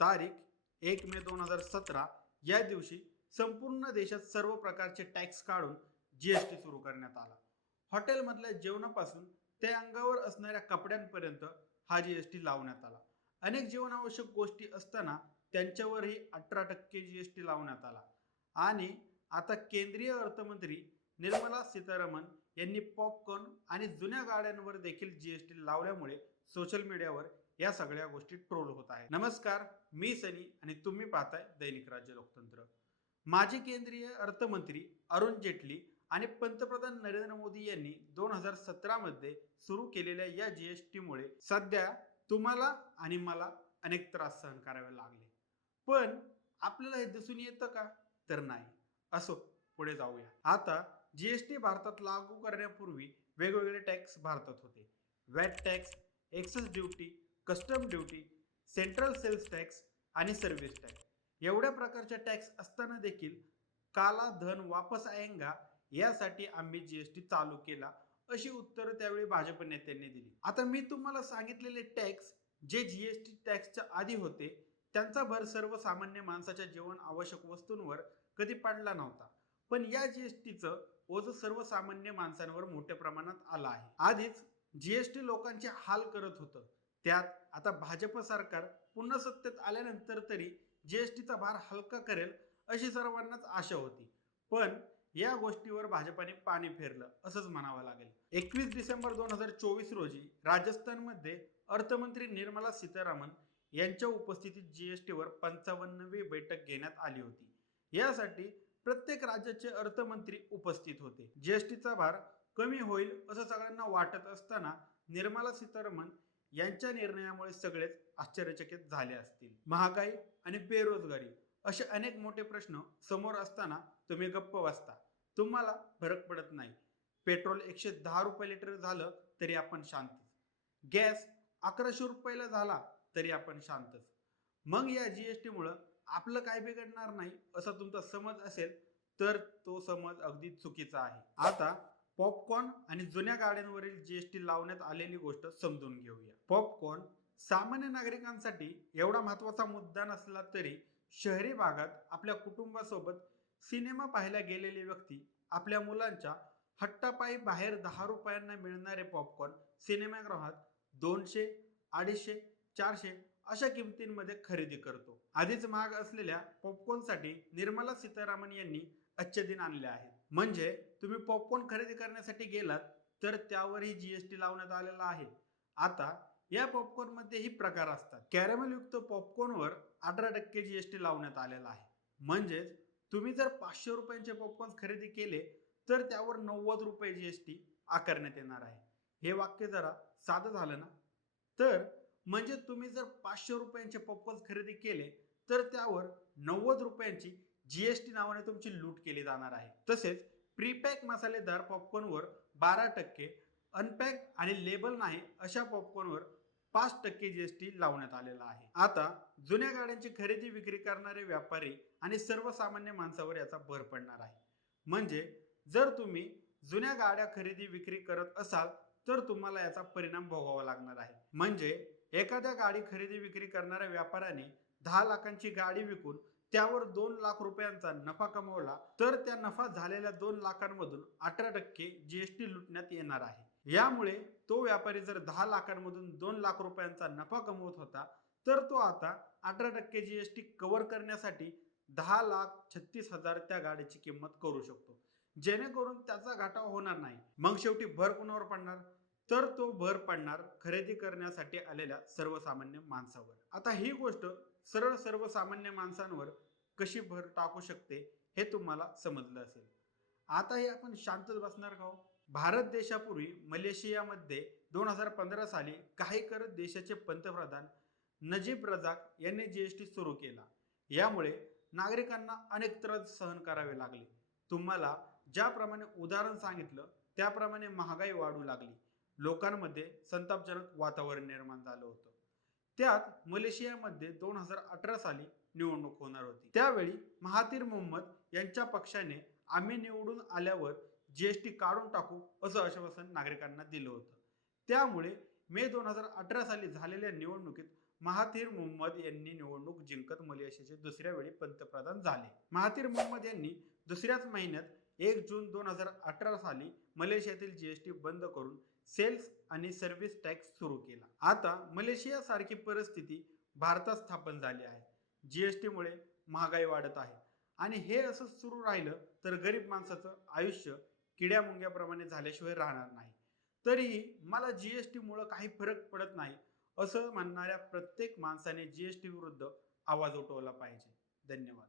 तारीख 1 मे 2017 या दिवशी संपूर्ण देशात सर्व प्रकारचे टॅक्स काढून जीएसटी सुरू करण्यात आला. हॉटेलमधल्या जेवणापासून ते अंगावर असणाऱ्या कपड्यांपर्यंत हा जीएसटी लावण्यात आला. अनेक जीवनावश्यक गोष्टी असताना त्यांच्यावरही 18% जीएसटी लावण्यात आला. आणि आता केंद्रीय अर्थमंत्री निर्मला सीतारामन यांनी पॉपकॉर्न आणि जुन्या गाड्यांवर देखील जीएसटी लावल्यामुळे सोशल मीडियावर या सगळ्या गोष्टी ट्रोल होत आहेत. नमस्कार, मी सनी आणि तुम्ही पाहताय दैनिक राज्य लोकतंत्र. माजी केंद्रीय अर्थमंत्री अरुण जेटली आणि पंतप्रधान नरेंद्र मोदी यांनी 2017 मध्ये सुरू केलेल्या या जीएसटीमुळे सध्या तुम्हाला आणि मला अनेक त्रास सहन करावे लागले. पण आपल्याला हे दिसून येतं का? तर नाही. असो, पुढे जाऊया. आता जीएसटी भारतात लागू करण्यापूर्वी वेगवेगळे टॅक्स भारतात होते. VAT tax, excise duty, custom duty, central sales tax आणि सर्व्हिस टॅक्स एवढ्या प्रकारच्या टॅक्स असताना देखील काला धन वापस आएंगा यासाठी आम्ही जीएसटी चालू केला, अशी उत्तरं त्यावेळी भाजप नेत्यांनी दिली. आता मी तुम्हाला सांगितलेले टॅक्स जे जीएसटी टॅक्सच्या आधी होते त्यांचा भर सर्वसामान्य माणसाच्या जीवन आवश्यक वस्तूंवर कधी पडला नव्हता. पण या जीएसटीचं ओझं सर्वसामान्य माणसांवर मोठ्या प्रमाणात आलं आहे. आधीच जीएसटी लोकांचे हाल करत होतं, त्यात आता भाजप सरकार पुन्हा सत्तेत आल्यानंतर तरी जीएसटीचा भार हलका करेल अशी सर्वांनाच आशा होती. पण या गोष्टीवर भाजपाने पाणी फेरलं असंच म्हणावं लागेल. 21 डिसेंबर 2024 रोजी राजस्थानमध्ये अर्थमंत्री निर्मला सीतारामन यांच्या उपस्थितीत जीएसटीवर 55वी बैठक घेण्यात आली होती. यासाठी प्रत्येक राज्याचे अर्थमंत्री उपस्थित होते. जीएसटीचा भार कमी होईल असं सगळ्यांना वाटत असताना निर्मला सीतारामन यांच्या निर्णयामुळे सगळेच आश्चर्यचकित झाले असतील. महागाई आणि बेरोजगारी असे अनेक मोठे प्रश्न समोर असताना तुम्ही गप्प बसता. तुम्हाला फरक पडत नाही. पेट्रोल 110 रुपये लिटर झालं तरी आपण शांतच. गॅस 1100 रुपयाला झाला तरी आपण शांतच. मग या जीएसटीमुळं आपलं काय बिघडणार नाही असा तुमचा समज असेल तर तो समज अगदी चुकीचा आहे. आता पॉपकॉर्न आणि जुन्या गाड्यांवरील जीएसटी लावण्यात आलेली गोष्ट समजून घेऊया. पॉपकॉर्न सामान्य नागरिकांसाठी एवढा महत्वाचा मुद्दा नसला तरी शहरी भागात आपल्या कुटुंबासोबत सिनेमा पाहायला गेलेली व्यक्ती आपल्या मुलांच्या हट्टापायी बाहेर 10 रुपयांना मिळणारे पॉपकॉर्न सिनेमागृहात 200, 250, 400 अशा किमतींमध्ये खरेदी करतो. आधीच महाग असलेल्या पॉपकॉर्नसाठी निर्मला सीतारामन यांनी अच्छे दिन आणले आहेत. म्हणजे तुम्ही पॉपकॉर्न खरेदी करण्यासाठी गेलात तर त्यावरही जीएसटी लावण्यात आलेला आहे. आता या पॉपकॉर्न मध्येही प्रकार असतात. कॅरमेल युक्त पॉपकॉर्नवर 18% जीएसटी लावण्यात आलेला आहे. म्हणजेच तुम्ही जर 500 रुपयांचे पॉपकॉर्न खरेदी केले तर त्यावर 90 रुपये जीएसटी आकारण्यात येणार आहे. हे वाक्य जरा साधं झालं ना? तर म्हणजे तुम्ही जर 500 रुपयांचे पॉपकॉर्न खरेदी केले तर त्यावर 90 रुपयांची जीएसटी नावाने तुमची लूट केली जाणार आहे. तसेच प्रीपॅक मसालेदार पॉपकॉर्नवर 12%, अनपॅक आणि लेबल नाही अशा पॉपकॉर्नवर 5% जीएसटी लावण्यात आलेला आहे. आता जुन्या गाड्यांची खरेदी विक्री करणारे व्यापारी आणि सर्वसामान्य माणसावर याचा भर पडणार आहे. म्हणजे जर तुम्ही जुन्या गाड्या खरेदी विक्री करत असाल तर तुम्हाला याचा परिणाम भोगावा लागणार आहे. म्हणजे एखाद्या गाडी खरेदी विक्री करणाऱ्या व्यापाऱ्याने 10 लाखांची गाडी विकून त्यावर 2 लाख रुपयांचा नफा कमवला तर त्या नफा झालेल्या 2 लाखांमधून 18% जीएसटी लुटण्यात येणार आहे. यामुळे तो व्यापारी जर 10 लाखांमधून 2 लाख रुपयांचा नफा कमवत होता तर तो आता 18% जीएसटी कव्हर करण्यासाठी 10,36,000 त्या गाडीची किंमत करू शकतो, जेणेकरून त्याचा घाटा होणार नाही. मग शेवटी भर कोणावर पडणार? तर तो भर पडणार खरेदी करण्यासाठी आलेल्या सर्वसामान्य माणसावर. आता ही गोष्ट सरळ सर्वसामान्य माणसांवर कशी भर टाकू शकते हे तुम्हाला समजलं असेल. आता हे आपण शांतच बसणार का हो? भारत देशापूर्वी मलेशियामध्ये 2015 साली काही करत देशाचे पंतप्रधान नजीब रजाक यांनी जीएसटी सुरू केला. यामुळे नागरिकांना अनेक त्रास सहन करावे लागले. तुम्हाला ज्याप्रमाणे उदाहरण सांगितलं त्याप्रमाणे महागाई वाढू लागली. लोकांमध्ये संतापजनक वातावरण निर्माण झालं होतं. त्यात मलेशियामध्ये 2018 साली निवडणूक होणार होती. त्यावेळी महातीर मोहम्मद यांच्या पक्षाने आम्ही निवडून आल्यावर जीएसटी काढून टाकू असं आश्वासन नागरिकांना दिलं होतं. त्यामुळे मे 2018 साली झालेल्या निवडणुकीत महाथीर मोहम्मद यांनी निवडणूक जिंकत मलेशियाचे दुसऱ्या वेळी पंतप्रधान झाले. महाथीर मोहम्मद यांनी दुसऱ्याच महिन्यात 1 जून 2018 साली मलेशियातील जीएसटी बंद करून सेल्स आणि सर्व्हिस टॅक्स सुरू केला. आता मलेशिया सारखी परिस्थिती भारतात स्थापन झाली आहे. जीएसटीमुळे महागाई वाढत आहे आणि हे असं सुरू राहिलं तर गरीब माणसाचं आयुष्य किड्या मुंग्याप्रमाणे झाल्याशिवाय राहणार नाही. तरीही मला जीएसटी मुळे काही फरक पडत नाही असं म्हणणाऱ्या प्रत्येक माणसाने जीएसटी विरुद्ध आवाज उठवला पाहिजे. धन्यवाद.